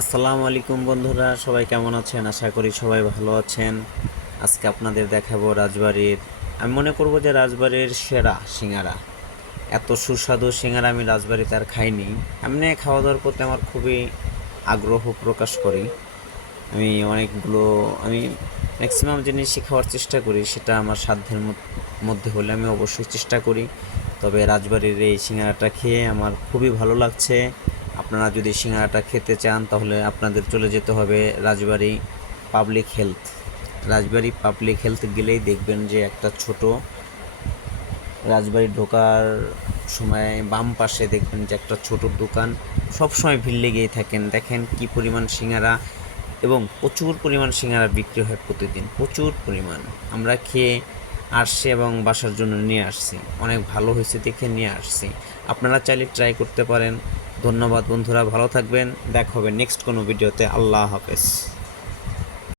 আসসালামু আলাইকুম বন্ধুরা, সবাই কেমন আছেন? আশা করি সবাই ভালো আছেন। আজকে আপনাদের দেখাবো রাজবাড়ির, আমি মনে করব যে রাজবাড়ির সেরা সিঙ্গারা। এত সুস্বাদু সিঙ্গারা আমি রাজবাড়িতে আর খাইনি। এমনি খাওয়া দাওয়ার প্রতি আমার খুবই আগ্রহ প্রকাশ করি। আমি অনেকগুলো, আমি ম্যাক্সিমাম জিনিসই খাওয়ার চেষ্টা করি, সেটা আমার সাধ্যের মধ্যে হলে আমি অবশ্যই চেষ্টা করি। তবে রাজবাড়ির এই সিঙ্গারাটা খেয়ে আমার খুবই ভালো লাগছে। আপনারা যদি সিঙ্গারাটা খেতে চান, তাহলে আপনাদের চলে যেতে হবে Rajbari public health. Rajbari public health গেলেই দেখবেন যে একটা ছোট রাজবাড়ি ঢোকার সময় বাম পাশে দেখবেন যে একটা ছোট দোকান। সব সময় ভিড় লেগেই থাকেন। দেখেন কি পরিমাণ সিঙ্গারা এবং প্রচুর পরিমাণ সিঙ্গারা বিক্রি হয় প্রতিদিন। প্রচুর পরিমাণ। আমরা খেয়ে আসছি এবং বাসার জন্য নিয়ে আসছি। অনেক ভালো হয়েছে দেখে নিয়ে আসছি। আপনারা চাইলে ট্রাই করতে পারেন। ধন্যবাদ বন্ধুরা ভালো থাকবেন। দেখা হবে নেক্সট কোনো ভিডিওতে আল্লাহ হাফেজ।